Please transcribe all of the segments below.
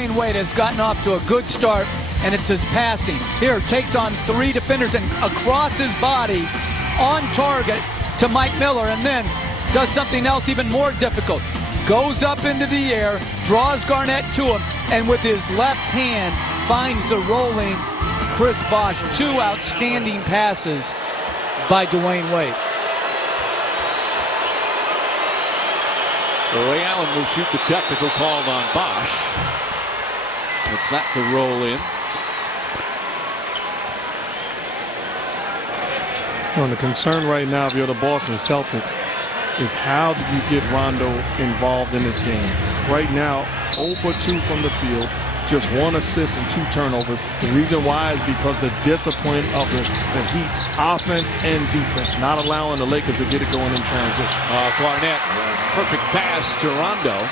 Dwayne Wade has gotten off to a good start, and it's his passing. Here, takes on 3 defenders and across his body on target to Mike Miller, and then does something else even more difficult. Goes up into the air, draws Garnett to him, and with his left hand finds the rolling Chris Bosh. 2 outstanding passes by Dwayne Wade. Ray Allen will shoot the technical called on Bosh. It's that to roll in. Well, the concern right now, if you're the Boston Celtics, is how do you get Rondo involved in this game? Right now, 0 for 2 from the field, just 1 assist and 2 turnovers. The reason why is because the discipline of the Heat's offense and defense, not allowing the Lakers to get it going in transition. Garnett, perfect pass to Rondo.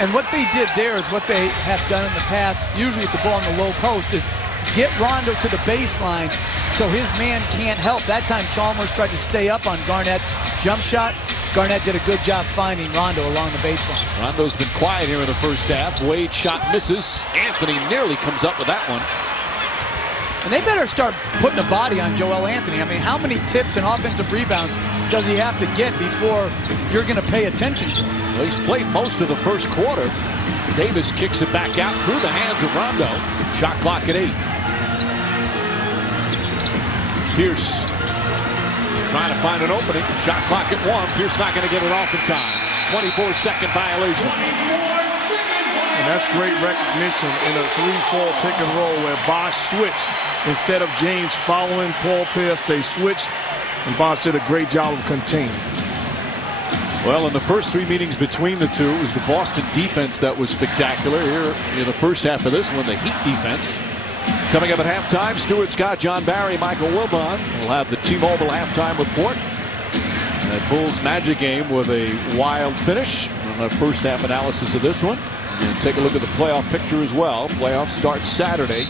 And what they did there is what they have done in the past, usually with the ball in the low post, is get Rondo to the baseline so his man can't help. That time Chalmers tried to stay up on Garnett's jump shot. Garnett did a good job finding Rondo along the baseline. Rondo's been quiet here in the first half. Wade shot misses. Anthony nearly comes up with that one. And they better start putting a body on Joel Anthony. I mean, how many tips and offensive rebounds does he have to get before you're going to pay attention to him? Well, he's played most of the first quarter. Davis kicks it back out through the hands of Rondo. Shot clock at 8. Pierce trying to find an opening. Shot clock at 1. Pierce not going to get it off in time. 24-second violation. And that's great recognition in a 3-4 pick and roll where Bosh switched. Instead of James following Paul Pierce, they switched, and Bosh did a great job of containing. Well, in the first 3 meetings between the two, it was the Boston defense that was spectacular. Here in the first half of this one, the Heat defense. Coming up at halftime, Stuart Scott, John Barry, Michael Wilbon will have the T-Mobile halftime report. That Bulls Magic game with a wild finish on the first half analysis of this one. And take a look at the playoff picture as well. Playoffs start Saturday.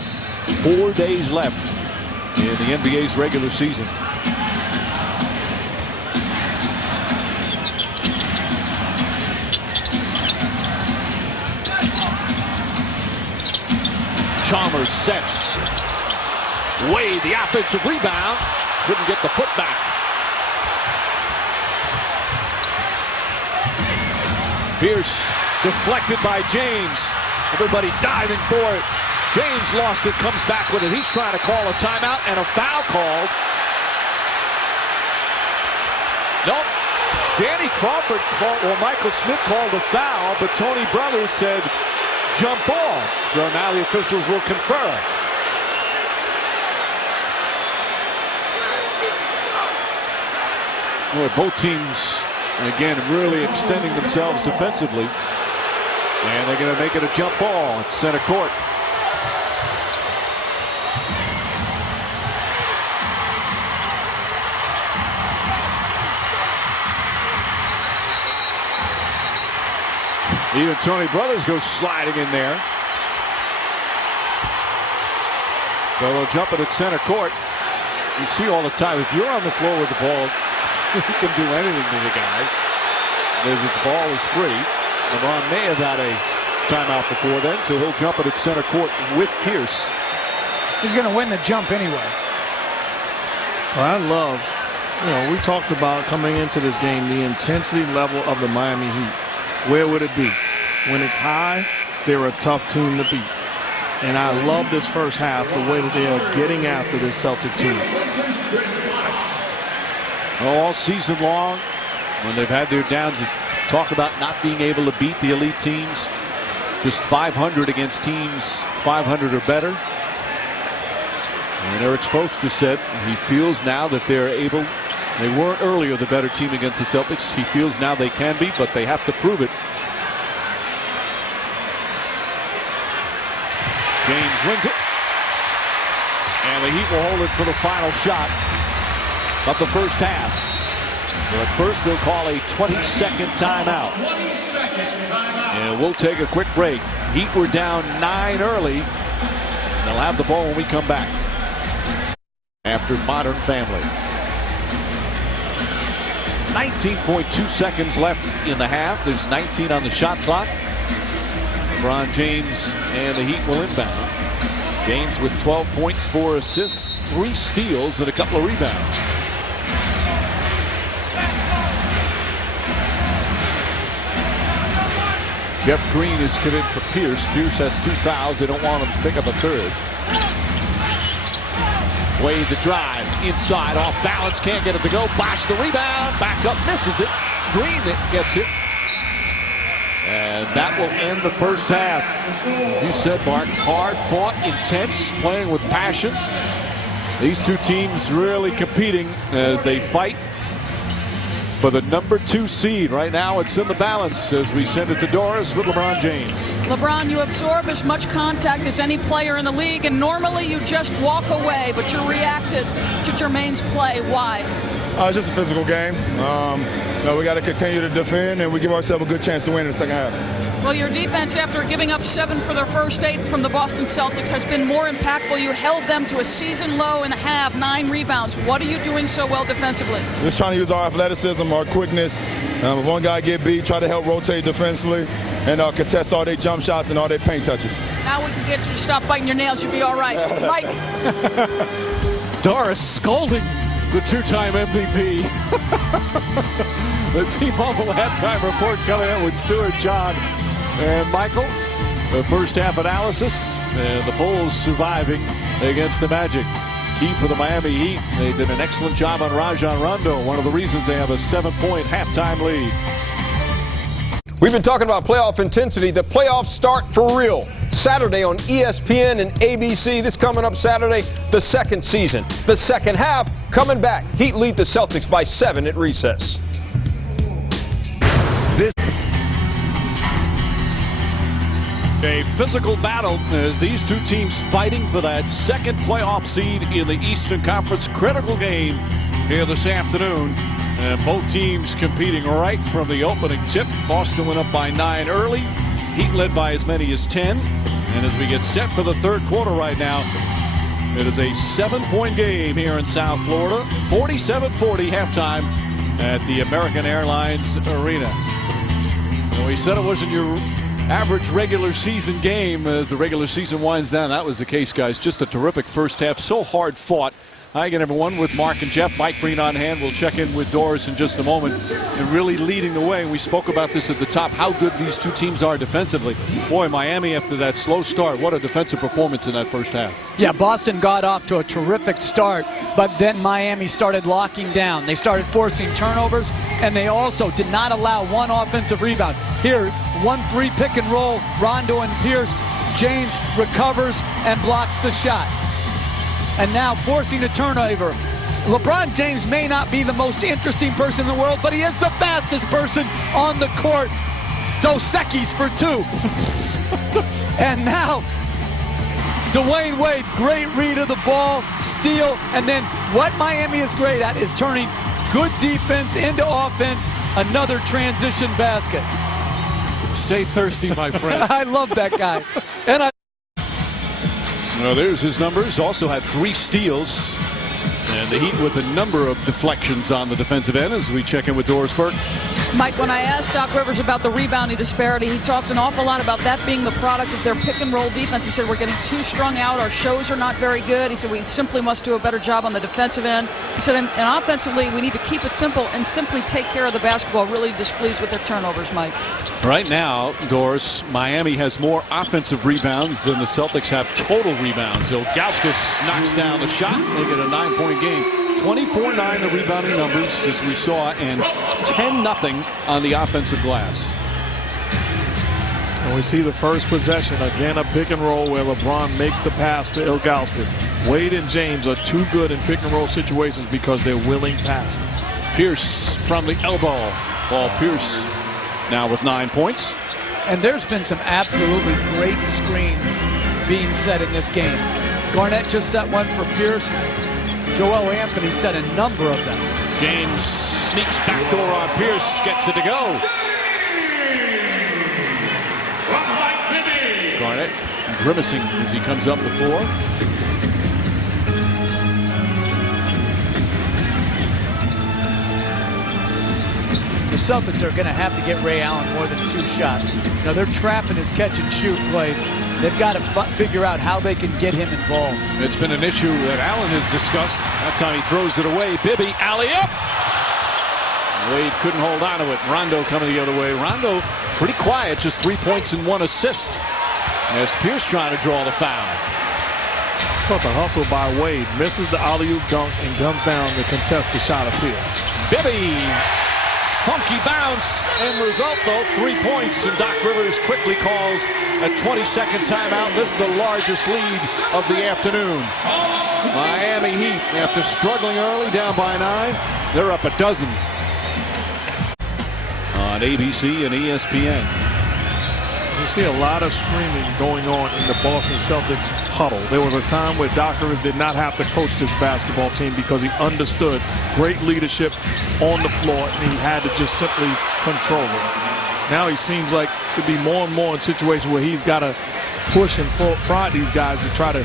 4 days left in the NBA's regular season. Chalmers sets. Wade, the offensive rebound. Couldn't get the putback. Pierce deflected by James. Everybody diving for it. James lost it, comes back with it. He's trying to call a timeout and a foul called. Nope. Danny Crawford called, or Michael Smith called a foul, but Tony Brothers said jump ball. So now the officials will confer. Boy, both teams, again, really extending themselves defensively. And they're going to make it a jump ball at center court. Even Tony Brothers goes sliding in there. So they'll jump it at center court. You see all the time, if you're on the floor with the ball, you can do anything to the guy. The ball is free. LeBron may have had a timeout before then, so he'll jump it at center court with Pierce. He's going to win the jump anyway. Well, I love, we talked about coming into this game, the intensity level of the Miami Heat. Where would it be? When it's high, they're a tough team to beat. And I love this first half, the way that they are getting after this Celtic team. All season long, when they've had their downs, talk about not being able to beat the elite teams. Just 500 against teams 500 or better. And Eric Spoelstra said he feels now that they're able. They weren't earlier the better team against the Celtics. He feels now they can be, but they have to prove it. James wins it. And the Heat will hold it for the final shot of the first half. But first they'll call a 20-second timeout. And we'll take a quick break. Heat were down 9 early. And they'll have the ball when we come back. After Modern Family. 19.2 seconds left in the half. There's 19 on the shot clock. LeBron James and the Heat will inbound. James with 12 points, 4 assists, 3 steals, and a couple of rebounds. Jeff Green is committed for Pierce. Pierce has 2 fouls. They don't want him to pick up a third. Wade the drive. Inside, off balance. Can't get it to go. Bosh the rebound. Back up. Misses it. Green gets it. And that will end the first half. You said, Mark, hard fought, intense, playing with passion. These two teams really competing as they fight for the number 2 seed. Right now it's in the balance as we send it to Doris with LeBron James. LeBron, you absorb as much contact as any player in the league, and normally you just walk away, but you reacted to Jermaine's play. Why? It's just a physical game. We got to continue to defend, and we give ourselves a good chance to win in the second half. Well, your defense, after giving up 7 for their first 8 from the Boston Celtics, has been more impactful. You held them to a season low in the half, 9 rebounds. What are you doing so well defensively? Just trying to use our athleticism, our quickness. If one guy get beat, try to help rotate defensively and contest all their jump shots and all their paint touches. Now we can get you to stop biting your nails. You'll be all right. Mike. Doris scolding the 2-time MVP. The T-Mobile halftime report coming in with Stuart, John, and Michael. The first half analysis, and the Bulls surviving against the Magic. Key for the Miami Heat. They did an excellent job on Rajon Rondo. One of the reasons they have a 7-point halftime lead. We've been talking about playoff intensity. The playoffs start for real. Saturday on ESPN and ABC. This coming up Saturday, the second season. The second half coming back. Heat lead the Celtics by 7 at recess. A physical battle as these two teams fighting for that second playoff seed in the Eastern Conference. Critical game here this afternoon. And both teams competing right from the opening tip. Boston went up by 9 early. Heat led by as many as 10. And as we get set for the third quarter right now, it is a 7-point game here in South Florida. 47-40 halftime at the American Airlines Arena. And we said it wasn't your average regular season game as the regular season winds down. That was the case, guys. Just a terrific first half. So hard fought. Hi again, everyone, with Mark and Jeff. Mike Green on hand. We'll check in with Doris in just a moment. And really leading the way. We spoke about this at the top, how good these two teams are defensively. Boy, Miami, after that slow start, what a defensive performance in that first half. Yeah, Boston got off to a terrific start, but then Miami started locking down. They started forcing turnovers, and they also did not allow one offensive rebound. Here, 1-3 pick and roll, Rondo and Pierce. James recovers and blocks the shot. And now forcing a turnover. LeBron James may not be the most interesting person in the world, but he is the fastest person on the court. Dos Equis for 2. And now, Dwayne Wade, great read of the ball, steal, and then what Miami is great at is turning good defense into offense. Another transition basket. Stay thirsty, my friend. I love that guy. And Well, there's his numbers. Also had 3 steals. And the Heat with a number of deflections on the defensive end as we check in with Doris Burke. Mike, when I asked Doc Rivers about the rebounding disparity, he talked an awful lot about that being the product of their pick-and-roll defense. He said, we're getting too strung out. Our shows are not very good. He said, we simply must do a better job on the defensive end. He said, and offensively, we need to keep it simple and simply take care of the basketball. Really displeased with their turnovers, Mike. Right now, Doris, Miami has more offensive rebounds than the Celtics have total rebounds. Ilgauskas knocks down the shot. They get a 9-point game. 24-9 the rebounding numbers, as we saw, and 10-0 on the offensive glass. And we see the first possession. Again, a pick and roll where LeBron makes the pass to Ilgauskas. Wade and James are too good in pick and roll situations because they're willing passes. Pierce from the elbow. Paul Pierce now with 9 points. And there's been some absolutely great screens being set in this game. Garnett just set one for Pierce. Joel Anthony set a number of them. James sneaks backdoor on Pierce, gets it to go. Garnett grimacing as he comes up the floor. The the Celtics are going to have to get Ray Allen more than 2 shots. You know, they're trapping his catch-and-shoot plays. They've got to figure out how they can get him involved. It's been an issue that Allen has discussed. That time he throws it away. Bibby, alley-up! Wade couldn't hold on to it. Rondo coming the other way. Rondo pretty quiet, just 3 points and 1 assist. As Pierce trying to draw the foul. But the hustle by Wade, misses the alley-oop dunk and comes down to contest the shot of Pierce. Bibby, funky bounce. End result, though, 3 points. And Doc Rivers quickly calls a 20-second timeout. This is the largest lead of the afternoon. Miami Heat, after struggling early, down by 9, they're up a dozen. On ABC and ESPN. You see a lot of screaming going on in the Boston Celtics huddle. There was a time where Doc Rivers did not have to coach this basketball team because he understood great leadership on the floor and he had to just simply control it. Now he seems like to be more and more in situations where he's got to push and prod these guys to try to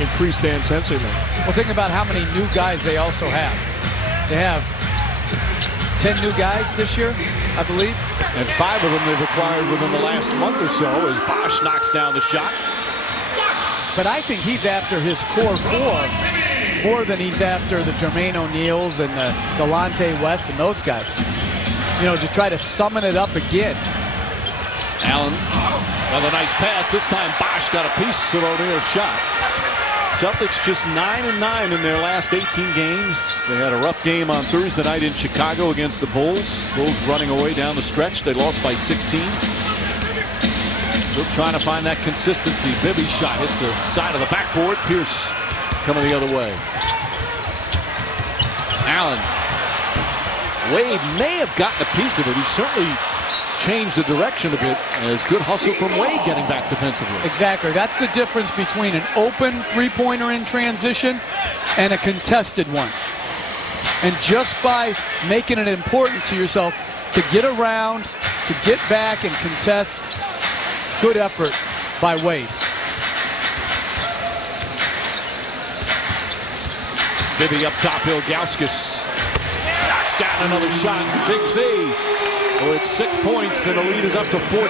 increase their intensity. Well, think about how many new guys they also have. They have 10 new guys this year, I believe. And 5 of them they've acquired within the last month or so as Bosh knocks down the shot. But I think he's after his core 4 more than he's after the Jermaine O'Neals and the Delonte West and those guys. You know, to try to summon it up again. Allen, another nice pass. This time Bosh got a piece of O'Neal's shot. Celtics just 9-9 in their last 18 games. They had a rough game on Thursday night in Chicago against the Bulls. Bulls running away down the stretch. They lost by 16. Still trying to find that consistency. Bibby's shot hits the side of the backboard. Pierce coming the other way. Allen. Wade may have gotten a piece of it. He certainly changed the direction a bit. As good hustle from Wade getting back defensively. Exactly. That's the difference between an open three-pointer in transition and a contested one. And just by making it important to yourself to get around, to get back and contest, good effort by Wade. Bibby up top, Ilgauskas knocks down another shot. Big Z. Oh, it's 6 points, and the lead is up to 14.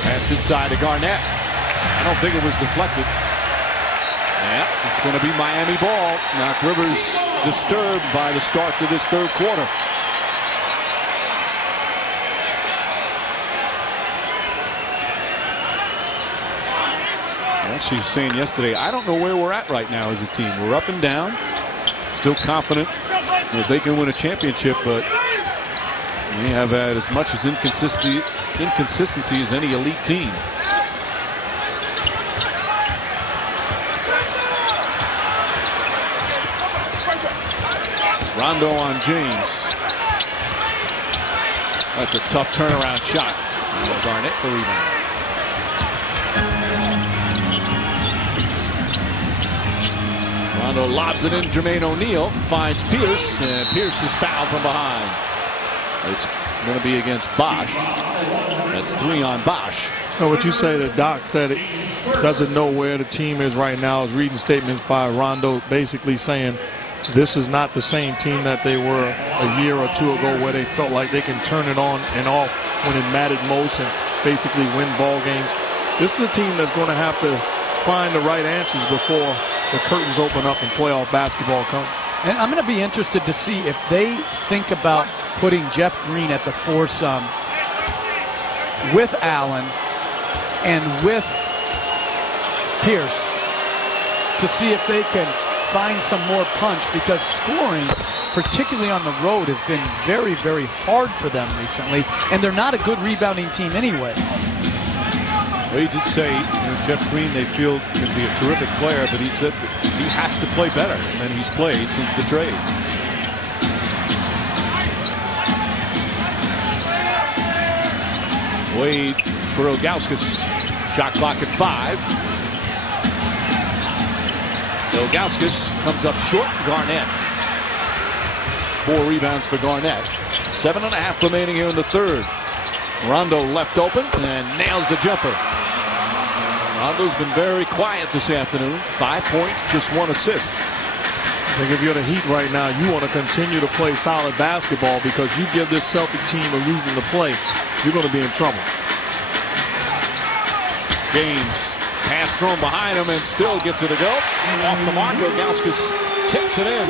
Pass inside to Garnett. I don't think it was deflected. Yeah, it's going to be Miami ball. Doc Rivers disturbed by the start to this third quarter. Actually saying yesterday, I don't know where we're at right now as a team. We're up and down. Still confident that they can win a championship, but we have had as much as inconsistency as any elite team. Rondo on James. That's a tough turnaround shot. Garnett the rebound. Rondo lobs it in. Jermaine O'Neal finds Pierce, and Pierce is fouled from behind. It's going to be against Bosh. That's 3 on Bosh. So what you say that Doc said it doesn't know where the team is right now is reading statements by Rondo basically saying this is not the same team that they were a year or 2 ago where they felt like they can turn it on and off when it mattered most and basically win ball games. This is a team that's going to have to find the right answers before the curtains open up and playoff basketball comes. And I'm going to be interested to see if they think about putting Jeff Green at the foursome with Allen and with Pierce to see if they can find some more punch, because scoring, particularly on the road, has been very, very hard for them recently, and they're not a good rebounding team anyway. Well, he did say, Jeff Green, they feel can be a terrific player, but he said he has to play better than he's played since the trade. Wade for Ilgauskas. Shot clock at 5. Ilgauskas comes up short. Garnett. 4 rebounds for Garnett. 7.5 remaining here in the third. Rondo left open and nails the jumper. Rondo's been very quiet this afternoon. 5 points, just 1 assist. I think if you're the Heat right now, you want to continue to play solid basketball, because you give this Celtic team a reason to play, you're going to be in trouble. James, pass thrown behind him and still gets it to go. Off the mark, Ilgauskas tips it in.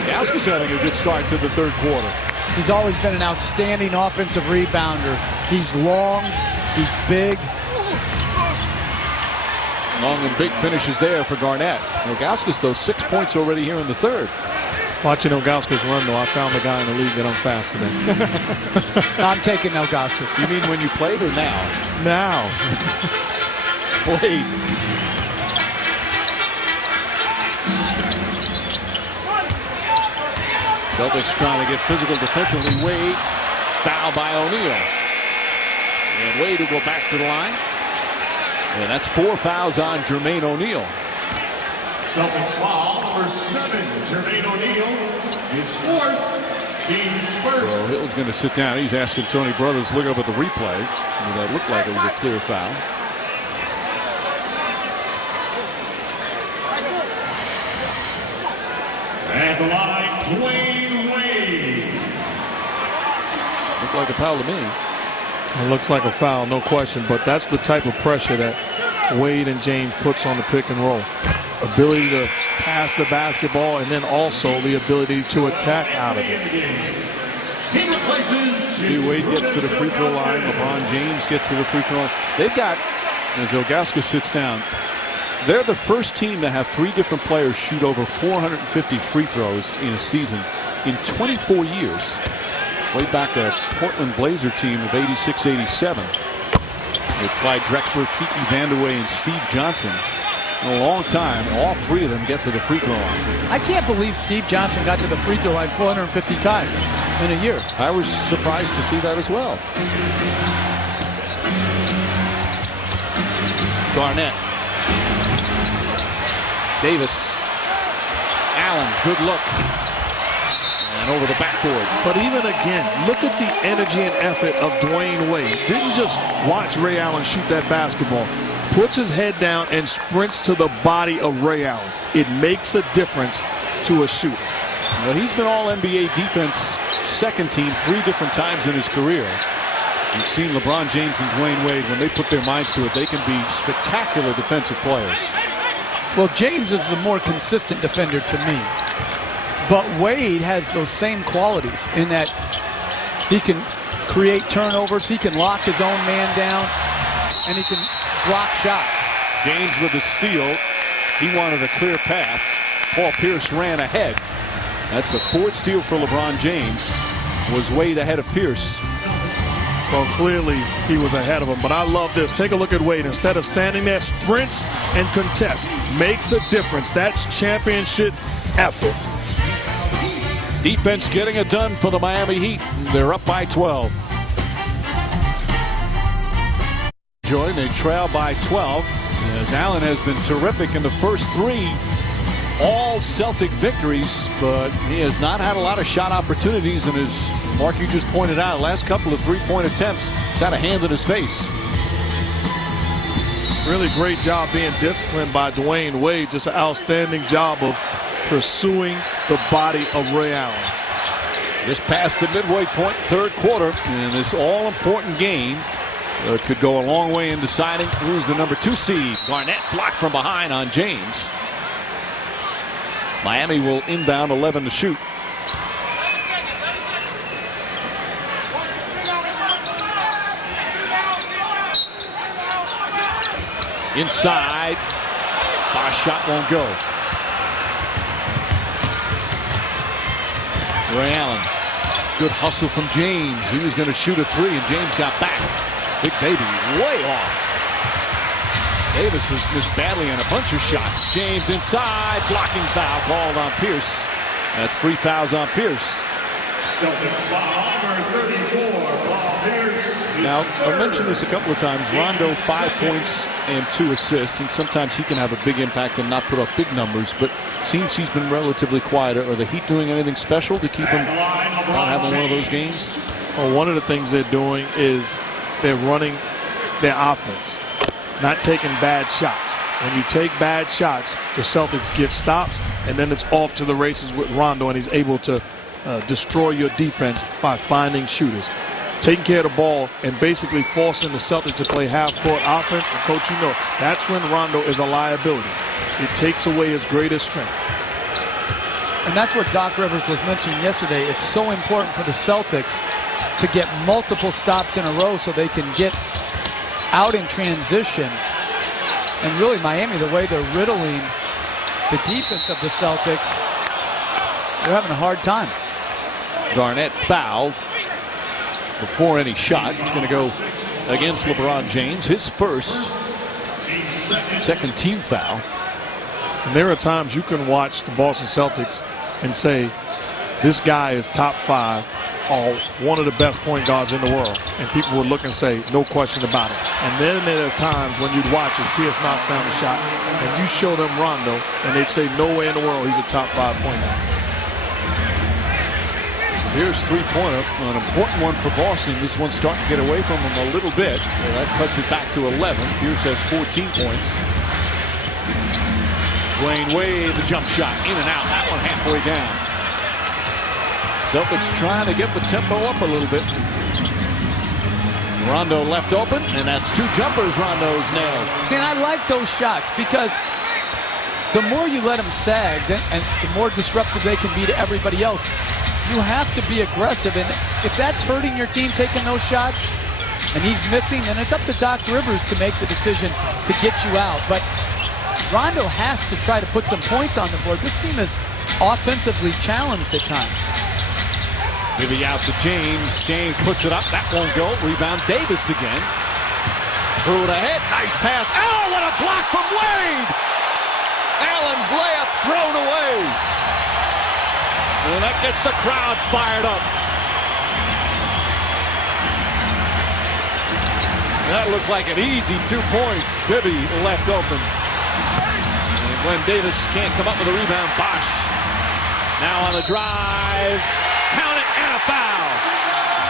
Ilgauskas having a good start to the third quarter. He's always been an outstanding offensive rebounder. He's long, he's big. Long and big finishes there for Garnett. Ilgauskas, though, 6 points already here in the third. Watching Ilgauskas run, though, I found a guy in the league that I'm faster than. I'm taking Ilgauskas. You mean when you played or now? Now. Played. Celtics trying to get physical defensively. Wade, foul by O'Neal. And Wade will go back to the line. And that's 4 fouls on Jermaine O'Neal. Celtics foul number 7, Jermaine O'Neal, his 4th, team's first. Well, Hill's going to sit down. He's asking Tony Brothers to look up at the replay. That looked like it was a clear foul. At the line, Dwayne Wade. Looked like a foul to me. It looks like a foul, no question, but that's the type of pressure that Wade and James puts on the pick and roll. Ability to pass the basketball, and then also the ability to attack out of it. He replaces Wade gets to the free throw line. LeBron James gets to the free throw line. They've got, as Ilgauskas sits down, they're the first team to have 3 different players shoot over 450 free throws in a season in 24 years. Way back a Portland Blazer team of 86-87. With Clyde Drexler, Kiki Vandeweghe, and Steve Johnson. In a long time, all 3 of them get to the free throw line. I can't believe Steve Johnson got to the free throw line 450 times in a year. I was surprised to see that as well. Garnett. Davis. Allen, good look. And over the backboard. But even again, look at the energy and effort of Dwayne Wade. Didn't just watch Ray Allen shoot that basketball. Puts his head down and sprints to the body of Ray Allen. It makes a difference to a shooter. Well, he's been all-NBA defense second team 3 different times in his career. You've seen LeBron James and Dwayne Wade, when they put their minds to it, they can be spectacular defensive players. Well, James is the more consistent defender to me. But Wade has those same qualities in that he can create turnovers, he can lock his own man down, and he can block shots. James with the steal. He wanted a clear path. Paul Pierce ran ahead. That's the 4th steal for LeBron James. Was Wade ahead of Pierce? Well, clearly he was ahead of him, but I love this. Take a look at Wade. Instead of standing there, sprints and contests. Makes a difference. That's championship effort. Defense getting it done for the Miami Heat. They're up by 12. They trail by 12. As Allen has been terrific in the first 3 all Celtic victories, but he has not had a lot of shot opportunities, and as Mark, you just pointed out, last couple of 3-point attempts, he's had a hand in his face. Really great job being disciplined by Dwayne Wade. Just an outstanding job of pursuing the body of Ray Allen. Just past the midway point, third quarter, in this all-important game. It could go a long way in deciding who's the number 2 seed. Garnett blocked from behind on James. Miami will inbound 11 to shoot. Inside. Bosh shot won't go. Ray Allen. Good hustle from James. He was going to shoot a 3, and James got back. Big baby way off. Davis has missed badly on a bunch of shots. James inside. Blocking foul called on Pierce. That's 3 fouls on Pierce. Celtics foul number 34, Paul Pierce. Now, I've mentioned this a couple of times. Rondo, 5 points and 2 assists, and sometimes he can have a big impact and not put up big numbers, but seems he's been relatively quiet. Are the Heat doing anything special to keep him not having one of those games? Well, one of the things they're doing is they're running their offense. not taking bad shots. When you take bad shots, the Celtics get stops, and then it's off to the races with Rondo, and he's able to destroy your defense by finding shooters. Taking care of the ball and basically forcing the Celtics to play half-court offense. And, Coach, you know, that's when Rondo is a liability. It takes away his greatest strength. And that's what Doc Rivers was mentioning yesterday. It's so important for the Celtics to get multiple stops in a row so they can get out in transition. And really, Miami, the way they're riddling the defense of the Celtics, they're having a hard time. Garnett fouled before any shot. He's going to go against LeBron James. His second team foul. And there are times you can watch the Boston Celtics and say, this guy is top 5 or one of the best point guards in the world. And people would look and say, no question about it. And then there are times when you'd watch as Pierce knocks down the shot and you show them Rondo and they'd say, no way in the world he's a top 5 point guard. Here's three-pointer, an important one for Boston. This one's starting to get away from him a little bit. Well, that cuts it back to 11. Pierce has 14 points. Dwayne Wade, the jump shot, in and out. That one halfway down. Celtics trying to get the tempo up a little bit. Rondo left open, and that's 2 jumpers Rondo's nailed. See, and I like those shots because the more you let them sag and the more disruptive they can be to everybody else, you have to be aggressive. And if that's hurting your team taking those shots and he's missing, then it's up to Doc Rivers to make the decision to get you out. But Rondo has to try to put some points on the board. This team is offensively challenged at times. Maybe out to James. James puts it up. That won't go. Rebound Davis again. Threw it ahead. Nice pass. Oh, what a block from Wade! Allen's layup thrown away. And that gets the crowd fired up. That looked like an easy 2 points. Bibby left open. And when Davis can't come up with a rebound, Bosh now on the drive. Count it, and a foul.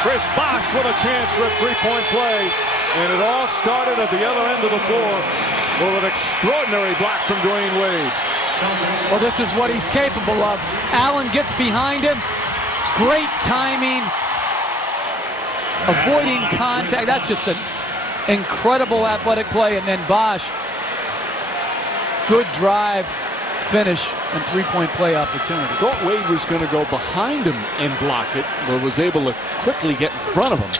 Chris Bosh with a chance for a three-point play. And it all started at the other end of the floor with an extraordinary block from Dwayne Wade. Well, this is what he's capable of. Allen gets behind him. Great timing. Avoiding contact. That's just an incredible athletic play. And then Bosh, good drive, finish, and three-point play opportunity. Thought Wade was going to go behind him and block it, but was able to quickly get in front of him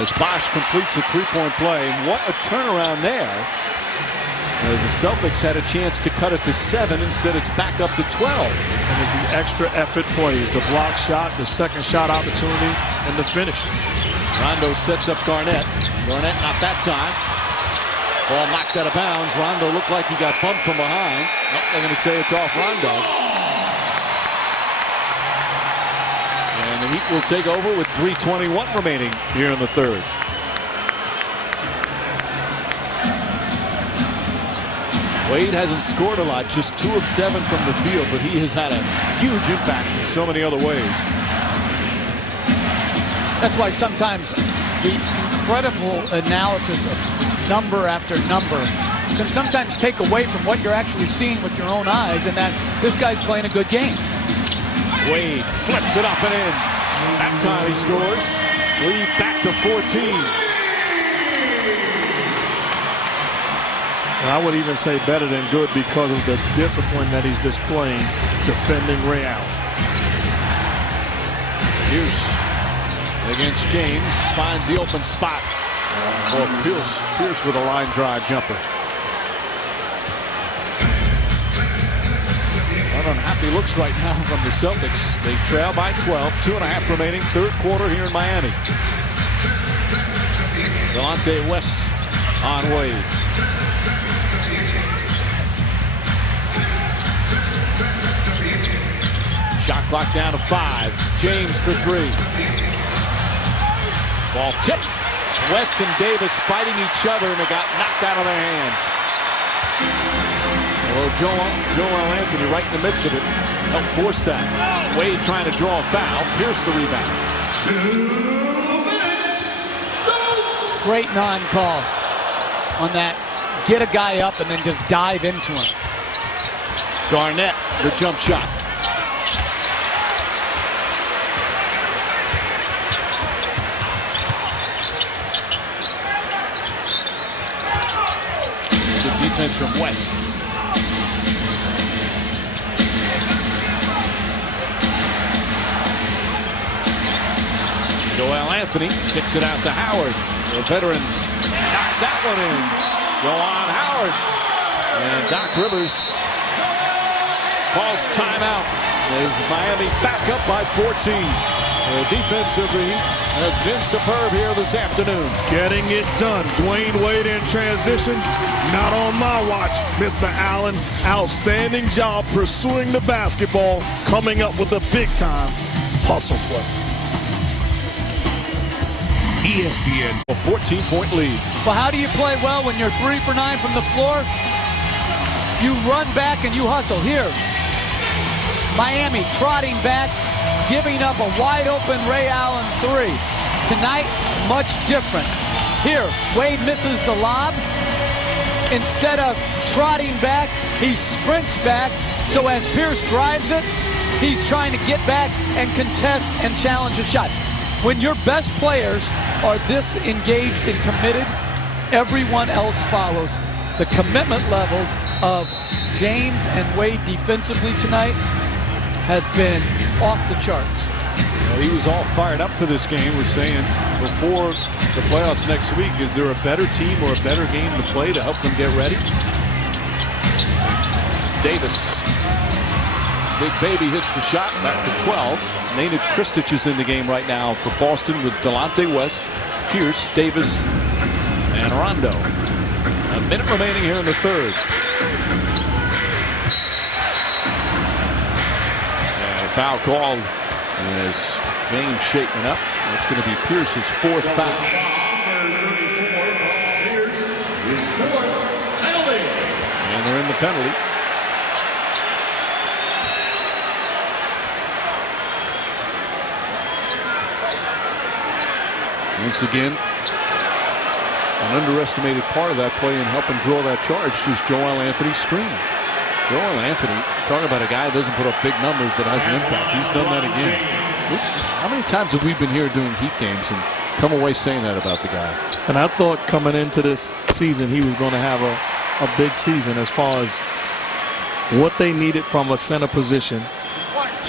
as Bosh completes a three-point play. And what a turnaround there. As the Celtics had a chance to cut it to 7, instead it's back up to 12. And it's the extra effort plays, the block shot, the second shot opportunity, and the finish. Rondo sets up Garnett. Garnett not that time. Ball knocked out of bounds. Rondo looked like he got bumped from behind. Nope, they're going to say it's off Rondo. And the Heat will take over with 3:21 remaining here in the third. Wade hasn't scored a lot, just 2 of 7 from the field, but he has had a huge impact in so many other ways. That's why sometimes the incredible analysis of number after number can sometimes take away from what you're actually seeing with your own eyes, and that this guy's playing a good game. Wade flips it up and in. That time he scores. Lead back to 14. And I would even say better than good because of the discipline that he's displaying defending Ray Allen. Pierce against James, finds the open spot for Pierce with a line drive jumper. Unhappy looks right now from the Celtics. They trail by 12, 2.5 remaining, third quarter here in Miami. Delonte West on Wade. Shot clock down to 5. James for 3. Ball tipped. West and Davis fighting each other, and it got knocked out of their hands. Although Joel Anthony right in the midst of it helped force that. Wade trying to draw a foul. Pierce the rebound. 2 minutes. Go! Great non-call on that get a guy up and then just dive into him. Garnett, the jump shot. Good defense from West. Joel Anthony kicks it out to Howard. The veteran knocks that one in. Juwan Howard. And Doc Rivers calls timeout. As Miami back up by 14. The defensively has been superb here this afternoon. Getting it done. Dwayne Wade in transition. Not on my watch, Mr. Allen. Outstanding job pursuing the basketball. Coming up with a big-time hustle play. ESPN. A 14-point lead. Well, how do you play well when you're 3 for 9 from the floor? You run back and you hustle. Here, Miami trotting back, giving up a wide-open Ray Allen 3. Tonight, much different. Here, Wade misses the lob. Instead of trotting back, he sprints back. So as Pierce drives it, he's trying to get back and contest and challenge a shot. When your best players are this engaged and committed, everyone else follows. The commitment level of James and Wade defensively tonight has been off the charts. Well, he was all fired up for this game. We're saying before the playoffs next week, is there a better team or a better game to play to help them get ready? Davis. Big Baby hits the shot, back to 12. Nenad Krstić is in the game right now for Boston with Delonte West, Pierce, Davis, and Rondo. A minute remaining here in the third. And a foul called as James shaking up. That's going to be Pierce's 4th foul. And they're in the penalty. Once again, an underestimated part of that play in helping draw that charge is Joel Anthony's screen. Joel Anthony, talking about a guy who doesn't put up big numbers but has an impact. He's done that again. How many times have we been here doing Heat games and come away saying that about the guy? And I thought coming into this season he was going to have a big season as far as what they needed from a center position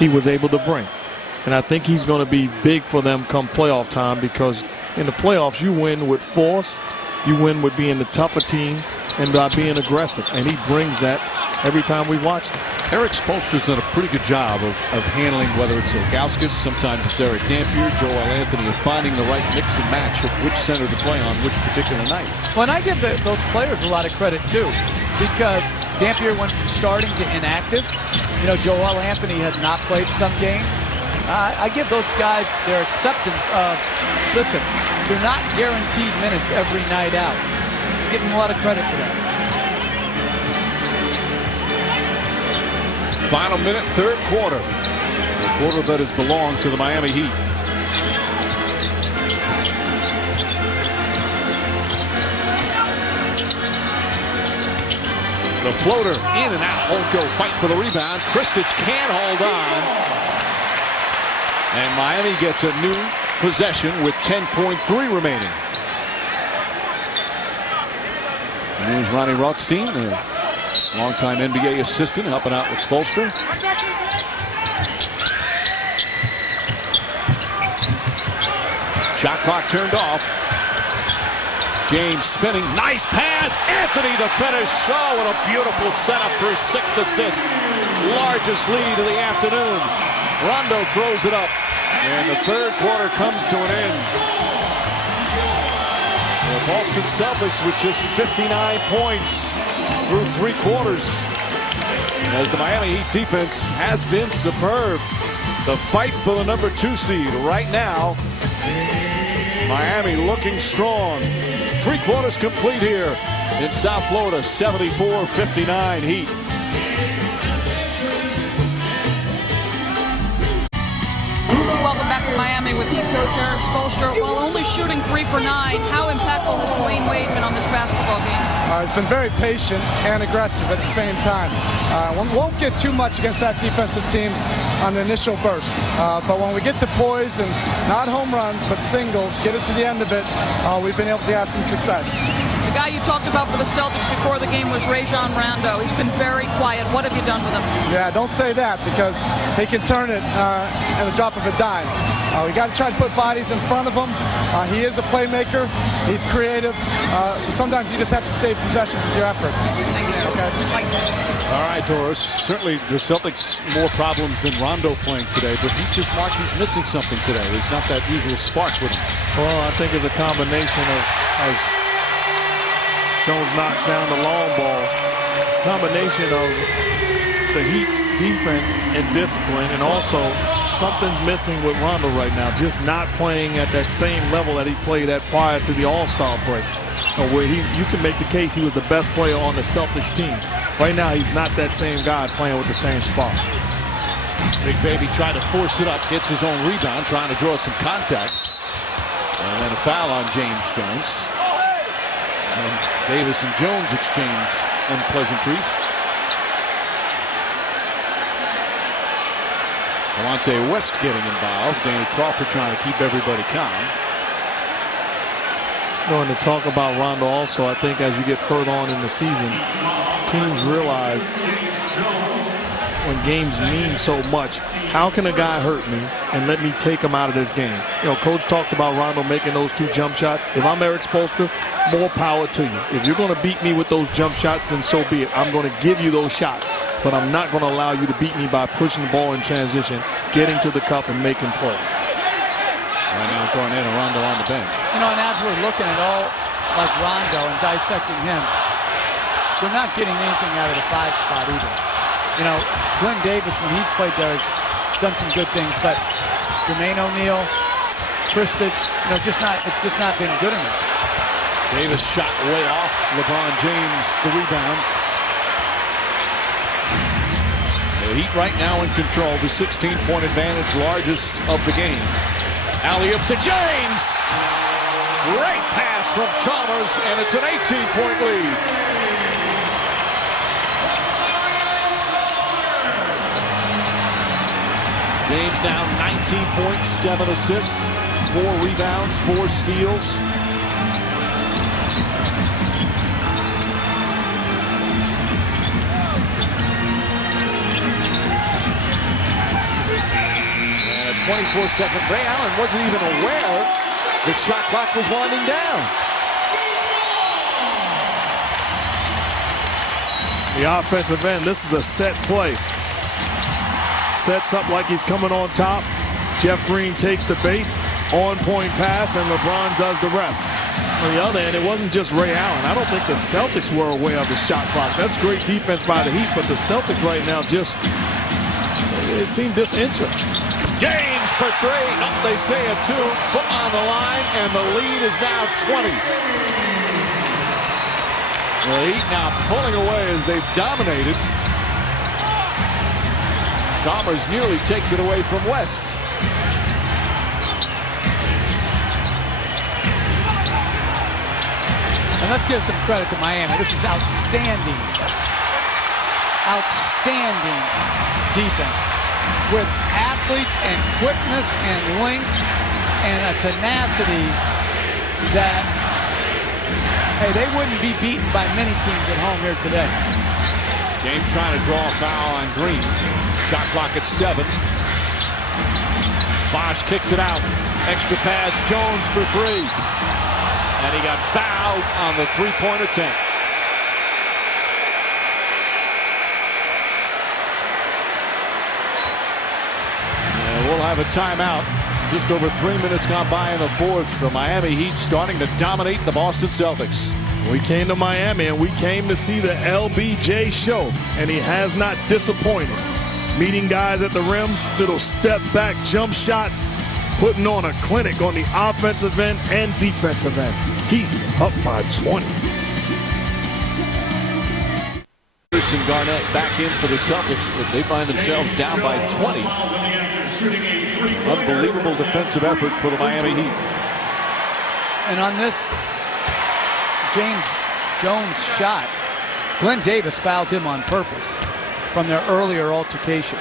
he was able to bring. And I think he's going to be big for them come playoff time, because in the playoffs, you win with force, you win with being the tougher team, and by being aggressive. And he brings that every time we watch him. Erik Spoelstra's done a pretty good job of handling, whether it's Ilgauskas, sometimes it's Eric Dampier, Joel Anthony, of finding the right mix and match of which center to play on which particular night. Well, and I give those players a lot of credit, too, because Dampier went from starting to inactive. You know, Joel Anthony has not played some games. I give those guys their acceptance of, listen, they're not guaranteed minutes every night out. I give them a lot of credit for that. Final minute, third quarter. The quarter that has belonged to the Miami Heat. The floater in and out. Won't go fight for the rebound. Krstić can't hold on. And Miami gets a new possession with 10.3 remaining. And there's Ronnie Rothstein, a longtime NBA assistant, helping out with Spoelstra. Shot clock turned off. James spinning. Nice pass. Anthony the finish. Oh, what a beautiful setup for his 6th assist. Largest lead of the afternoon. Rondo throws it up. And the third quarter comes to an end. The Boston Celtics with just 59 points through 3 quarters. As the Miami Heat defense has been superb. The fight for the number 2 seed right now. Miami looking strong. 3 quarters complete here in South Florida. 74-59 Heat. Welcome back to Miami with Heat coach Erik Spoelstra. While only shooting 3 for 9, how impactful has Dwayne Wade been on this basketball game? He's been very patient and aggressive at the same time. Won't get too much against that defensive team on the initial burst. But when we get to poise and not home runs, but singles, get it to the end of it, we've been able to have some success. The guy you talked about for the Celtics before the game was Rajon Rondo. He's been very quiet. What have you done with him? Yeah, don't say that because he can turn it at a drop of a dime. We got to try to put bodies in front of him. He is a playmaker. He's creative. So sometimes you just have to save possessions with your effort. Okay. All right, Doris. Certainly the Celtics more problems than Rondo playing today, but he just marked he's missing something today. There's not that usual spark with him. Well, I think it's a combination of as Jones knocks down the long ball, combination of the Heat's defense and discipline, and also something's missing with Rondo right now, just not playing at that same level that he played at prior to the All-Star break, where you can make the case he was the best player on the Celtics team. Right now, he's not that same guy playing with the same spot. Big Baby tried to force it up, gets his own rebound, trying to draw some contact. And then a foul on James Jones. And Davis and Jones exchange unpleasantries. Delonte West getting involved. Danny Crawford trying to keep everybody calm. And to talk about Rondo also, I think as you get further on in the season, teams realize when games mean so much, how can a guy hurt me and let me take him out of this game? You know, Coach talked about Rondo making those 2 jump shots. If I'm Eric Spoelstra, more power to you. If you're going to beat me with those jump shots, then so be it. I'm going to give you those shots, but I'm not going to allow you to beat me by pushing the ball in transition, getting to the cup, and making plays. Right now, Garnett and Rondo on the bench. You know, and as we're looking at all like Rondo and dissecting him, we're not getting anything out of the 5 spot either. You know, Glenn Davis, when he's played there, has done some good things, but Jermaine O'Neal, Kristich, you know, it's just not been good enough. Davis shot way off. LeBron James the rebound. The Heat right now in control. The 16-point advantage, largest of the game. Alley-oop to James. Great pass from Chalmers, and it's an 18-point lead. James now 19 points, 7 assists, 4 rebounds, 4 steals. And a 24-second. Ray Allen wasn't even aware the shot clock was winding down. The offensive end, this is a set play. Sets up like he's coming on top. Jeff Green takes the bait, on-point pass, and LeBron does the rest. On the other end, it wasn't just Ray Allen. I don't think the Celtics were aware of the shot clock. That's great defense by the Heat, but the Celtics right now just, it seemed disinterested. James for 3. Up they say a 2. Foot on the line, and the lead is now 20. The Heat now pulling away as they've dominated. Chalmers nearly takes it away from West. And let's give some credit to Miami. This is outstanding. Outstanding defense. With athletes and quickness and length and a tenacity that, hey, they wouldn't be beaten by many teams at home here today. James trying to draw a foul on Green. Shot clock at 7. Bosh kicks it out. Extra pass, Jones for 3. And he got fouled on the 3-point attempt. And we'll have a timeout. Just over 3 minutes gone by in the 4th. So Miami Heat starting to dominate the Boston Celtics. We came to Miami and we came to see the LBJ show, and he has not disappointed. Meeting guys at the rim, little step back jump shot, putting on a clinic on the offensive end and defensive end. Heat up by 20. Anderson, Garnett back in for the Celtics, but they find themselves down by 20. Unbelievable defensive effort for the Miami Heat. And on this, James Jones shot. Glenn Davis fouled him on purpose from their earlier altercation.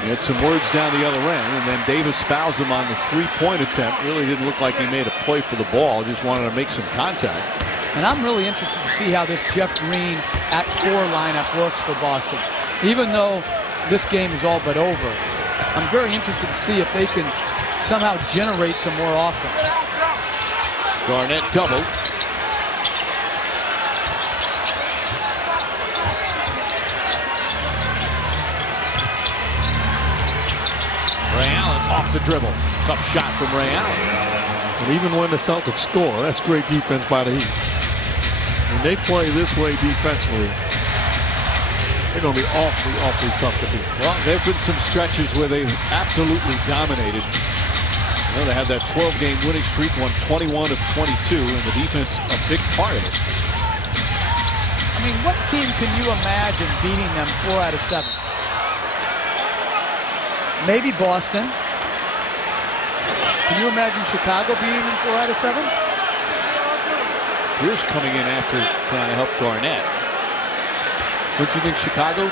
He had some words down the other end, and then Davis fouls him on the three-point attempt. Really didn't look like he made a play for the ball. Just wanted to make some contact. And I'm really interested to see how this Jeff Green at 4 lineup works for Boston. Even though this game is all but over, I'm very interested to see if they can somehow generate some more offense. Garnett doubled. Ray Allen off the dribble. Tough shot from Ray Allen. And even when the Celtics score, that's great defense by the Heat. When they play this way defensively, they're going to be awfully, awfully tough to beat. Well, there have been some stretches where they've absolutely dominated. You know, they had that 12-game winning streak, won 21 of 22, and the defense a big part of it. I mean, what team can you imagine beating them 4 out of 7? Maybe Boston. Can you imagine Chicago beating them 4 out of 7? Here's coming in after trying to help Garnett. Don't you think Chicago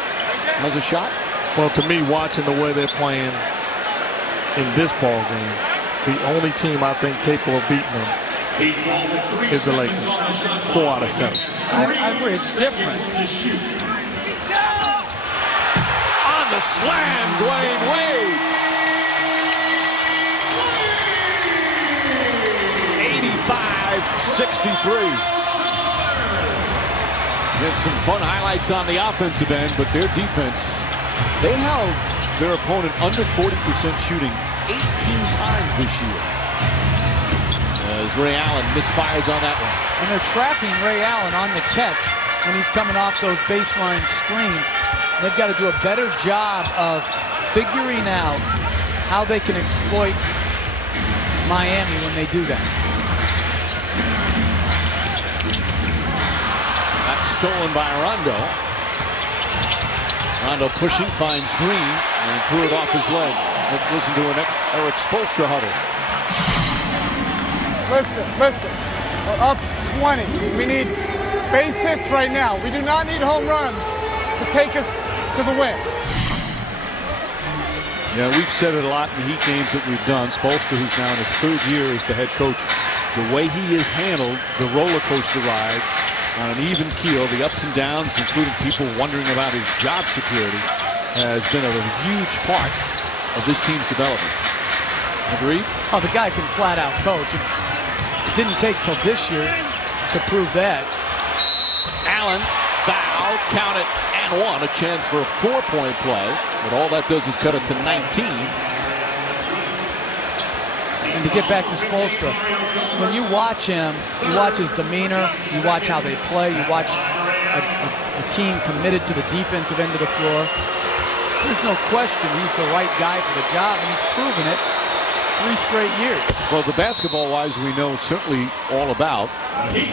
has a shot? Well, to me, watching the way they're playing in this ball game, the only team I think capable of beating them is the Lakers. 4 out of 7. I agree. It's different. On the slam, Dwayne Wade. 85-63. Get some fun highlights on the offensive end, but their defense, they held their opponent under 40% shooting 18 times this year. As Ray Allen misfires on that one. And they're tracking Ray Allen on the catch when he's coming off those baseline screens. They've got to do a better job of figuring out how they can exploit Miami when they do that. That's stolen by Rondo. Rondo pushing, finds Green, and threw it off his leg. Let's listen to an Eric Spoelstra huddle. Listen. We're up 20. We need base hits right now. We do not need home runs to take us to the win. Yeah, we've said it a lot in the Heat games that we've done. Spoelstra, who's now in his 3rd year as the head coach, the way he has handled the roller coaster ride on an even keel, the ups and downs, including people wondering about his job security, has been a huge part of this team's development. Agreed? Oh, the guy can flat out coach. It didn't take till this year to prove that. Allen, foul, count it, and 1. A chance for a 4-point play, but all that does is cut it to 19. And to get back to Spoelstra, when you watch him, you watch his demeanor, you watch how they play, you watch a team committed to the defensive end of the floor. There's no question he's the right guy for the job, and he's proven it 3 straight years. Well, the basketball-wise, we know certainly all about.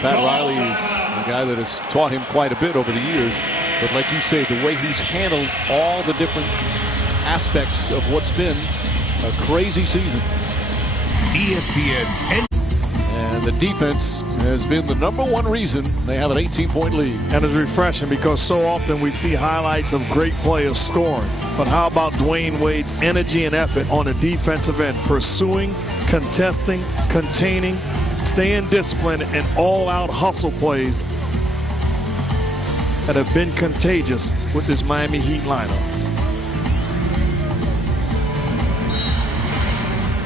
Pat Riley is a guy that has taught him quite a bit over the years. But like you say, the way he's handled all the different aspects of what's been a crazy season. ESPN's And the defense has been the #1 reason they have an 18-point lead. And it's refreshing because so often we see highlights of great players scoring. But how about Dwayne Wade's energy and effort on the defensive end, pursuing, contesting, containing, staying disciplined, and all-out hustle plays that have been contagious with this Miami Heat lineup.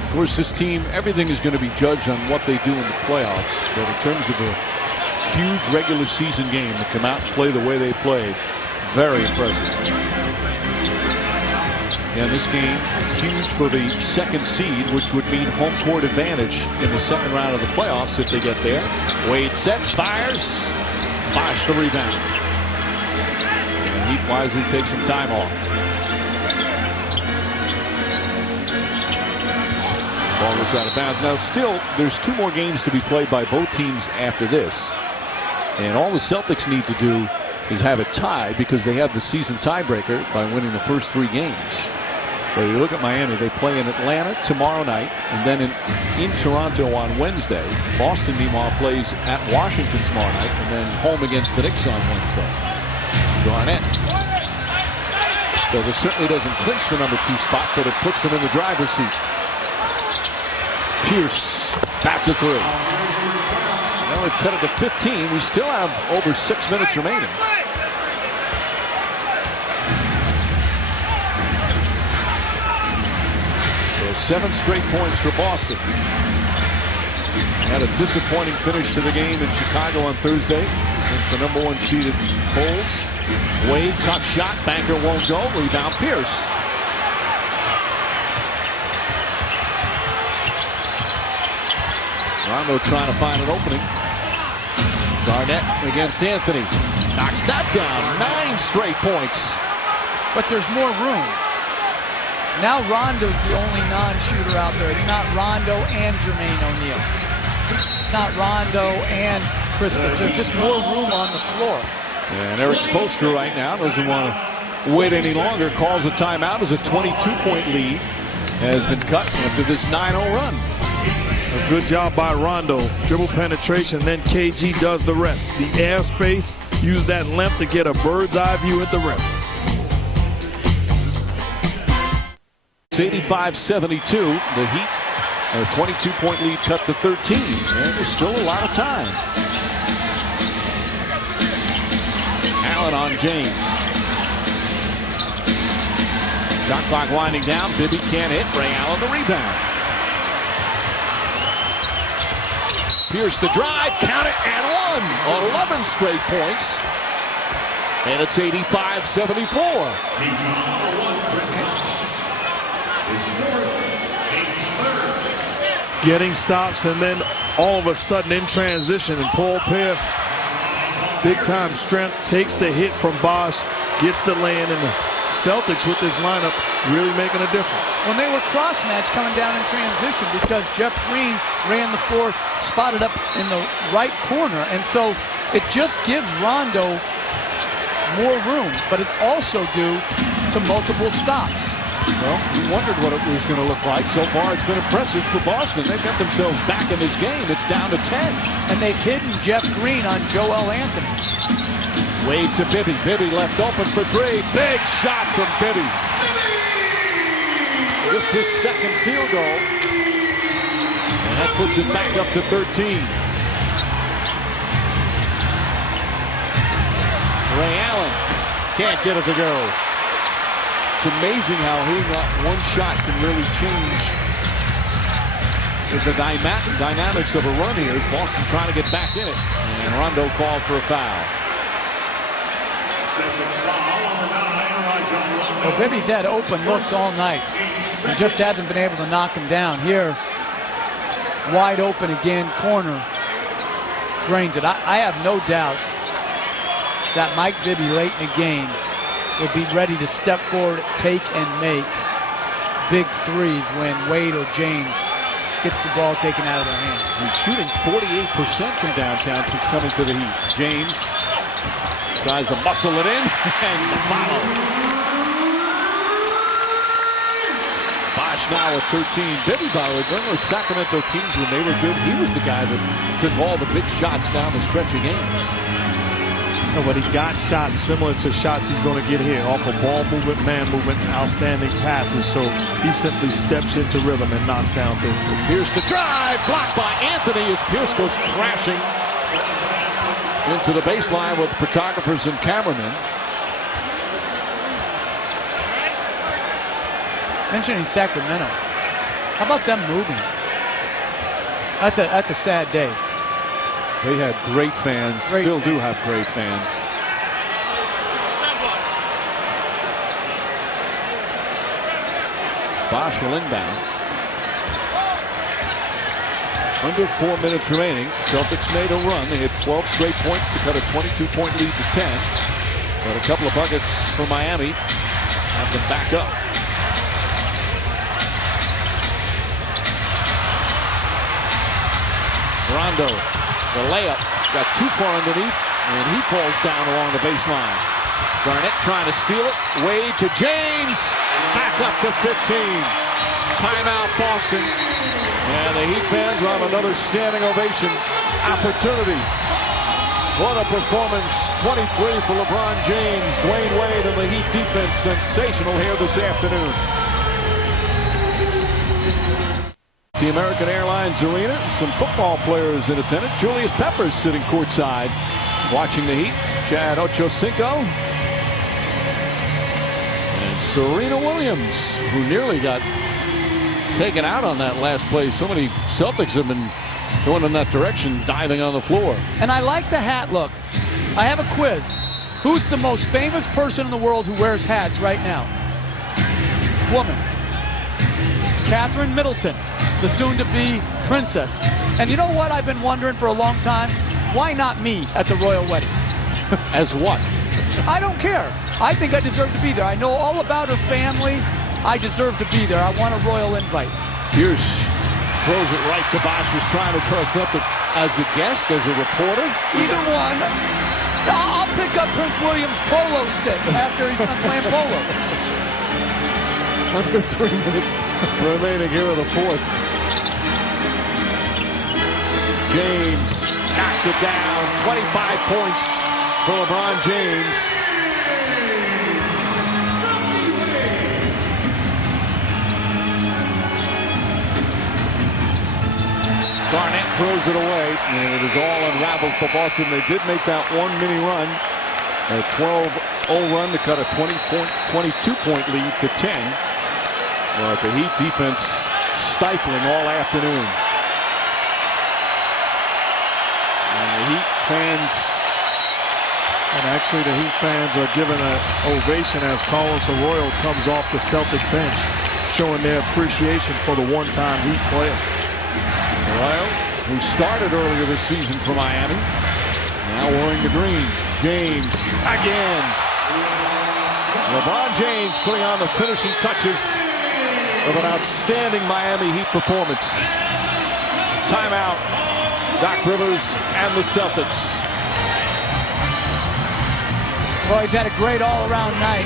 Of course, this team, everything is going to be judged on what they do in the playoffs. But in terms of a huge regular season game to come out and play the way they played, very impressive. And this game is huge for the 2nd seed, which would mean home court advantage in the 2nd round of the playoffs if they get there. Wade sets, fires, Bosh the rebound. And Heat wisely takes some time off. Ball goes out of bounds. Now, still, there's 2 more games to be played by both teams after this. And all the Celtics need to do is have it tied because they have the season tiebreaker by winning the first 3 games. Well, you look at Miami, they play in Atlanta tomorrow night, and then in Toronto on Wednesday. Boston, meanwhile, plays at Washington tomorrow night, and then home against the Knicks on Wednesday. Garnett. So this certainly doesn't clinch the number 2 spot, but it puts them in the driver's seat. Pierce bats it through. Now we've cut it to 15. We still have over 6 minutes remaining. So 7 straight points for Boston. Had a disappointing finish to the game in Chicago on Thursday against the number 1 seeded Bulls. Wade, tough shot. Banker won't go. Rebound Pierce. Rondo trying to find an opening. Garnett against Anthony. Knocks that down. 9 straight points. But there's more room. Now Rondo's the only non-shooter out there. It's not Rondo and Jermaine O'Neal. It's not Rondo and Kristaps. There's just more room on the floor. And Eric Spoelstra right now doesn't want to wait any longer. Calls a timeout as a 22-point lead has been cut after this 9-0 run. A good job by Rondo. Dribble penetration, then KG does the rest. The airspace, use that length to get a bird's eye view at the rim. It's 85-72. The Heat, a 22-point lead cut to 13. And there's still a lot of time. Allen on James. Shot clock winding down. Bibby can't hit. Ray Allen the rebound. Pierce the drive, count it, and 11 straight points. And it's 85-74. Getting stops, and then all of a sudden in transition, and Paul Pierce, big time strength, takes the hit from Bosh, gets the lay-in, and the Celtics with this lineup really making a difference. When they were cross-matched coming down in transition because Jeff Green ran the floor, spotted up in the right corner, and so it just gives Rondo more room, but it's also due to multiple stops. Well, you wondered what it was going to look like. So far, it's been impressive for Boston. They've got themselves back in this game. It's down to 10. And they've hidden Jeff Green on Joel Anthony. Wade to Bibby. Bibby left open for 3. Big shot from Bibby. Just his second field goal. And that puts it back up to 13. Ray Allen can't get it to go. It's amazing how one shot can really change the dynamics of a run here. Boston trying to get back in it. And Rondo called for a foul. Well, Bibby's had open looks all night. He just hasn't been able to knock him down. Here, wide open again, corner, drains it. I have no doubt that Mike Bibby late in the game would be ready to step forward, take and make big threes when Wade or James gets the ball taken out of their hands. He's shooting 48% from downtown since coming to the Heat. James tries to muscle it in and follow. Bosh now with 13. Bibby, by the way, during those Sacramento Kings when they were good, he was the guy that took all the big shots down the stretch of games. No, but he got shots similar to shots he's going to get here off of ball movement, man movement, outstanding passes. So he simply steps into rhythm and knocks down things. Here's the drive, blocked by Anthony as Pierce goes crashing into the baseline with photographers and cameramen. Mentioning Sacramento, how about them moving? That's a sad day. They had great fans, still do have great fans. Bosh will inbound. Under 4 minutes remaining. Celtics made a run. They had 12 straight points to cut a 22-point lead to 10. But a couple of buckets for Miami have them back up. Rondo, the layup, got too far underneath, and he falls down along the baseline. Garnett trying to steal it. Wade to James. back up to 15. Timeout, Boston. And the Heat fans will have another standing ovation opportunity. What a performance. 23 for LeBron James. Dwayne Wade and the Heat defense sensational here this afternoon. The American Airlines Arena, some football players in attendance. Julius Peppers sitting courtside watching the Heat. Chad Ochocinco. And Serena Williams, who nearly got taken out on that last play. So many Celtics have been going in that direction, diving on the floor. And I like the hat look. I have a quiz. Who's the most famous person in the world who wears hats right now? Woman. Catherine Middleton, the soon-to-be princess. And you know what I've been wondering for a long time? Why not me at the royal wedding? As what? I don't care. I think I deserve to be there. I know all about her family. I deserve to be there. I want a royal invite. Pierce throws it right to Bosh, who's trying to dress up as a guest, as a reporter. Either one. I'll pick up Prince William's polo stick after he's done playing polo. Under 3 minutes remaining here in the fourth. James knocks it down. 25 points for LeBron James. Garnett throws it away, and it is all unraveled for Boston. They did make that one mini run, a 12-0 run to cut a 22-point lead to 10. But the Heat defense stifling all afternoon. And the Heat fans, and actually the Heat fans are giving an ovation as Carlos Arroyo comes off the Celtic bench, showing their appreciation for the one-time Heat player. Arroyo, who started earlier this season for Miami, now wearing the green. James again. LeBron James putting on the finishing touches of an outstanding Miami Heat performance. Timeout, Doc Rivers and the Celtics. Well, he's had a great all-around night.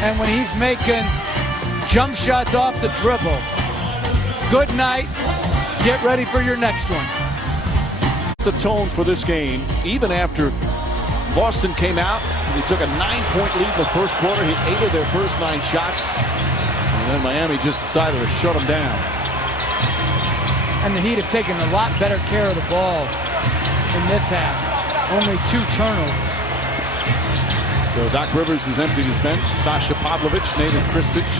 And when he's making jump shots off the dribble, good night. Get ready for your next one. The tone for this game, even after Boston came out, they took a 9-point lead in the first quarter. He 8 of their first 9 shots. And then Miami just decided to shut them down. And the Heat have taken a lot better care of the ball in this half. Only 2 turnovers. So Doc Rivers has emptied his bench. Sasha Pavlovich, Nathan Kristich,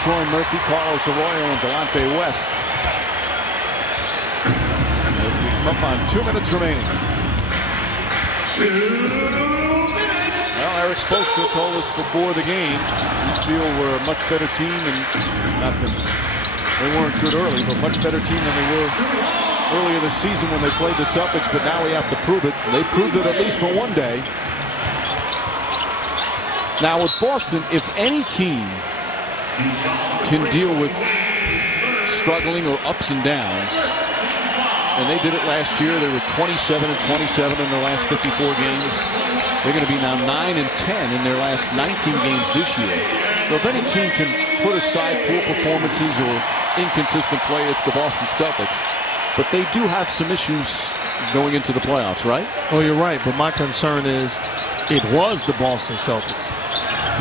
Troy Murphy, Carlos Arroyo, and Delonte West. As we come up on 2 minutes remaining. 2 minutes. Well, Eric Spoelstra told us before the game, we feel we're a much better team, and not that they weren't good early, but much better team than they were earlier this season when they played the Celtics, but now we have to prove it. They proved it at least for one day. Now with Boston, if any team can deal with struggling or ups and downs, and they did it last year. They were 27-27 in their last 54 games. They're going to be now 9-10 in their last 19 games this year. So if any team can put aside poor performances or inconsistent play, it's the Boston Celtics. But they do have some issues going into the playoffs, right? Oh, you're right. But my concern is it was the Boston Celtics,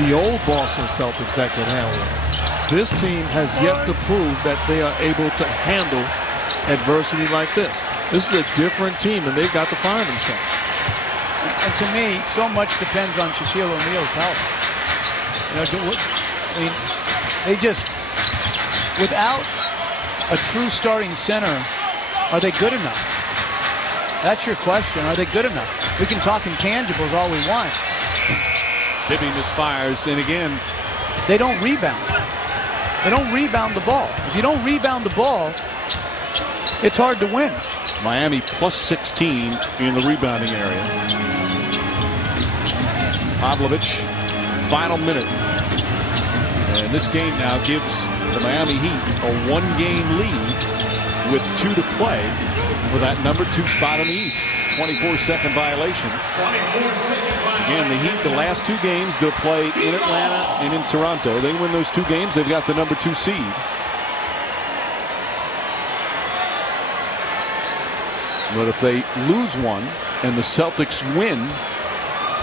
the old Boston Celtics that could handle it. This team has yet to prove that they are able to handle adversity like this. This is a different team, and they've got to find themselves. And to me, so much depends on Shaquille O'Neal's health. You know, I mean, they just, without a true starting center, are they good enough? That's your question. Are they good enough? We can talk intangibles all we want. Bibby misfires, and again, they don't rebound. They don't rebound the ball. If you don't rebound the ball, it's hard to win. Miami plus 16 in the rebounding area. Pavlovich, final minute. And this game now gives the Miami Heat a 1-game lead with 2 to play for that number 2 spot in the East. 24-second violation. Again, the Heat, the last 2 games they'll play in Atlanta and in Toronto. They win those 2 games, they've got the number 2 seed. But if they lose one and the Celtics win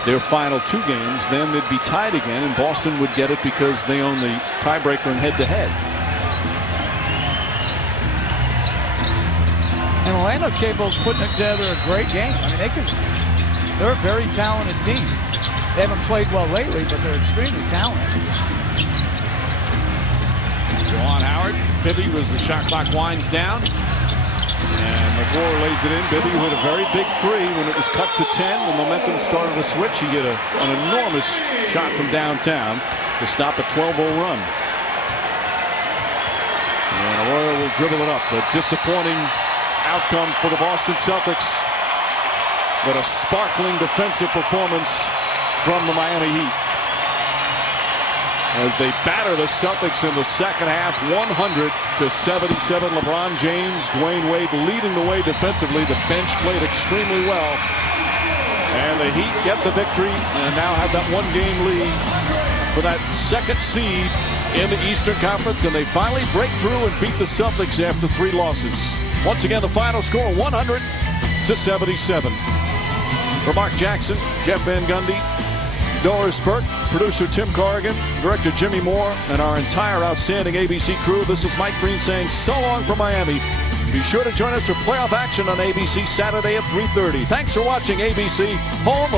their final 2 games, then they'd be tied again, and Boston would get it because they own the tiebreaker in head-to-head. And Orlando's capable of putting together a great game. I mean, they're a very talented team. They haven't played well lately, but they're extremely talented. Juwan Howard, Bibby as the shot clock winds down. And McGraw lays it in. Bibby with a very big 3 when it was cut to 10. The momentum started to switch. He get an enormous shot from downtown to stop a 12-0 run. And Arroyo will dribble it up. A disappointing outcome for the Boston Celtics, but a sparkling defensive performance from the Miami Heat as they batter the Celtics in the second half, 100-77. LeBron James, Dwayne Wade leading the way defensively. The bench played extremely well, and the Heat get the victory and now have that 1-game lead for that 2nd seed in the Eastern Conference, and they finally break through and beat the Celtics after 3 losses. Once again, the final score 100-77. For Mark Jackson, Jeff Van Gundy, Doris Burke, producer Tim Corrigan, director Jimmy Moore, and our entire outstanding ABC crew, this is Mike Green saying so long from Miami. Be sure to join us for playoff action on ABC Saturday at 3:30. Thanks for watching ABC, home of